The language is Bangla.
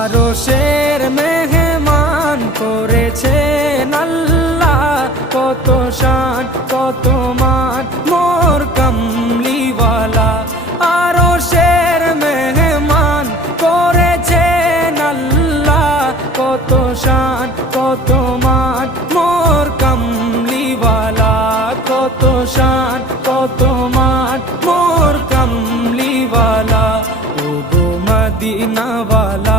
আরশের মেহমান করেছেন আল্লাহ, কত শান কত মান মোর কামলিওয়ালা। আরশের মেহমান করেছেন আল্লাহ, কত শান কত মান মোর কামলিওয়ালা, কত শান কত মান মোর কামলিওয়ালা। ও গো মদিনাওয়ালা